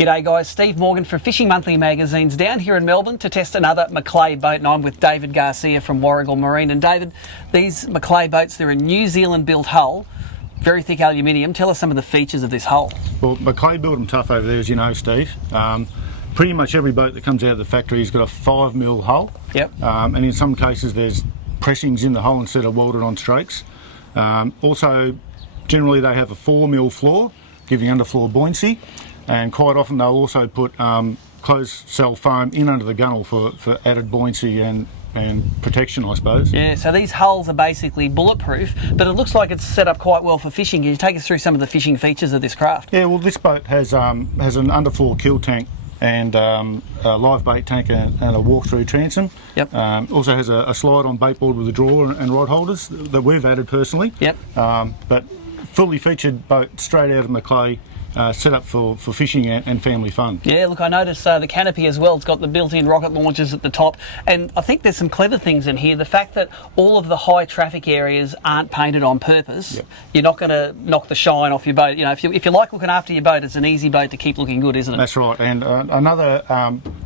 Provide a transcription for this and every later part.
G'day guys, Steve Morgan for Fishing Monthly Magazine's down here in Melbourne to test another McLay boat, and I'm with David Garcia from Warragul Marine. And David, these McLay boats, they're a New Zealand built hull, very thick aluminium. Tell us some of the features of this hull. Well, McLay built them tough over there, as you know, Steve. Pretty much every boat that comes out of the factory has got a 5mm hull. Yep. And in some cases there's pressings in the hull instead of welded on strakes. Also, generally they have a 4mm floor, giving underfloor buoyancy. And quite often they'll also put closed cell foam in under the gunnel for added buoyancy and protection, I suppose. Yeah, so these hulls are basically bulletproof, but it looks like it's set up quite well for fishing. Can you take us through some of the fishing features of this craft? Yeah, well, this boat has an underfloor kill tank and a live bait tank and a walk-through transom. Yep. Also has a slide-on bait board with a drawer and rod holders that we've added personally. Yep. But fully featured boat straight out of McLay. Set up for fishing and family fun. Yeah, look, I noticed the canopy as well. It's got the built-in rocket launchers at the top, and I think there's some clever things in here. The fact that all of the high traffic areas aren't painted on purpose, yep. You're not going to knock the shine off your boat. You know, if you like looking after your boat, it's an easy boat to keep looking good, isn't it? That's right. And another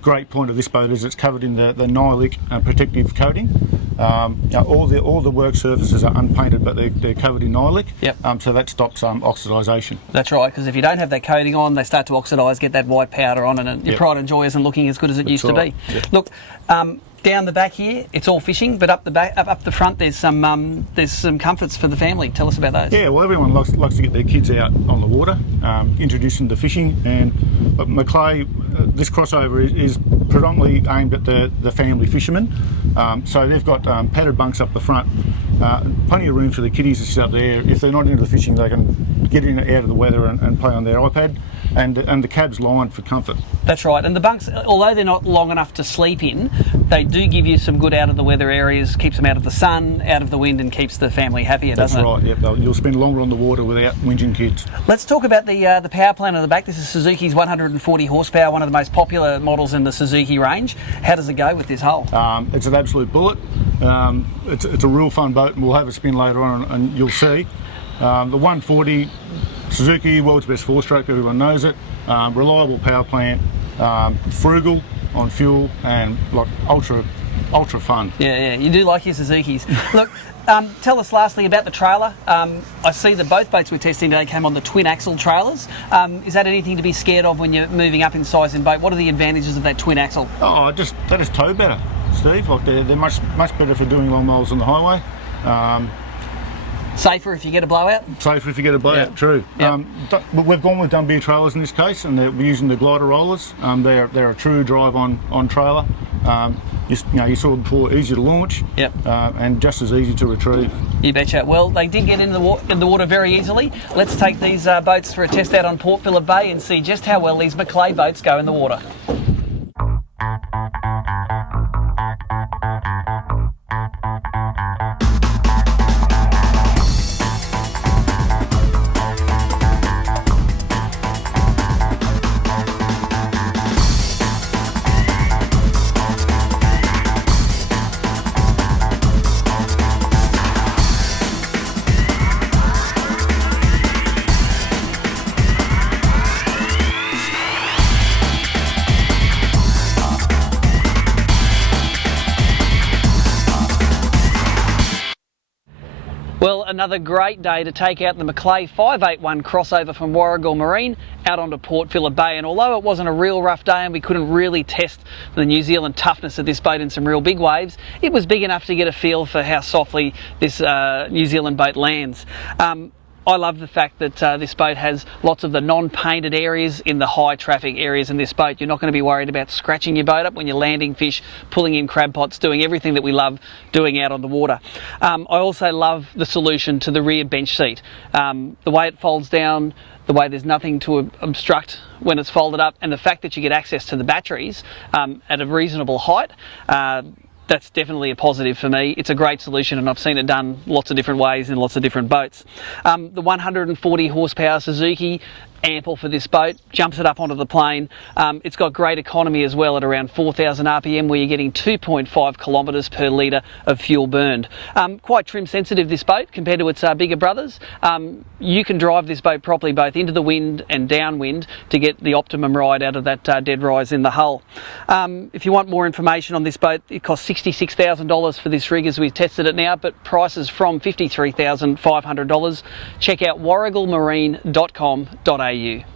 great point of this boat is it's covered in the Nylic protective coating. All the work surfaces are unpainted, but they're covered in Nylic. Yep. So that stops oxidisation. That's right, because if you don't have that coating on, they start to oxidise, get that white powder on, and your pride and joy isn't looking as good as it used to be. Yep. Look, down the back here, it's all fishing, but up the front, there's some comforts for the family. Tell us about those. Yeah, well, everyone likes to get their kids out on the water, introduce them to fishing, and McLay, this crossover is predominantly aimed at the family fishermen. So they've got padded bunks up the front, plenty of room for the kiddies to sit up there. If they're not into the fishing, they can get in out of the weather and play on their iPad. And the cab's lined for comfort. That's right, and the bunks, although they're not long enough to sleep in, they do give you some good out of the weather areas, keeps them out of the sun, out of the wind, and keeps the family happier, doesn't it? That's right, yep. You'll spend longer on the water without whinging kids. Let's talk about the power plant on the back. This is Suzuki's 140 horsepower, one of the most popular models in the Suzuki range. How does it go with this hull? It's an absolute bullet. It's a real fun boat, and we'll have a spin later on and you'll see. The 140 Suzuki, world's best four-stroke, everyone knows it. Reliable power plant, frugal on fuel, and like ultra fun. Yeah, you do like your Suzukis. Look, tell us lastly about the trailer. I see that both boats we're testing today came on the twin axle trailers. Is that anything to be scared of when you're moving up in size in boat? What are the advantages of that twin axle? Oh, they just tow better, Steve. Like they're much better for doing long miles on the highway. Safer if you get a blowout? Safer if you get a blowout, yep. True. Yep. We've gone with Dunbeer trailers in this case, and we're using the glider rollers. They're a true drive-on trailer. You saw it before, easy to launch, yep. And just as easy to retrieve. You betcha. Well, they did get in the water very easily. Let's take these boats for a test out on Port Phillip Bay and see just how well these McLay boats go in the water. Well, another great day to take out the McLay 581 crossover from Warragul Marine out onto Port Phillip Bay. And although it wasn't a real rough day and we couldn't really test the New Zealand toughness of this boat in some real big waves, it was big enough to get a feel for how softly this New Zealand boat lands. I love the fact that this boat has lots of the non-painted areas in the high traffic areas in this boat. You're not going to be worried about scratching your boat up when you're landing fish, pulling in crab pots, doing everything that we love doing out on the water. I also love the solution to the rear bench seat. The way it folds down, the way there's nothing to obstruct when it's folded up, and the fact that you get access to the batteries at a reasonable height. That's definitely a positive for me. It's a great solution, and I've seen it done lots of different ways in lots of different boats. The 140 horsepower Suzuki ample for this boat, jumps it up onto the plane. It's got great economy as well at around 4,000 RPM, where you're getting 2.5 kilometres per litre of fuel burned. Quite trim sensitive, this boat, compared to its bigger brothers. You can drive this boat properly both into the wind and downwind to get the optimum ride out of that dead rise in the hull. If you want more information on this boat, it costs $66,000 for this rig as we've tested it now, but prices from $53,500. Check out warragulmarine.com.au.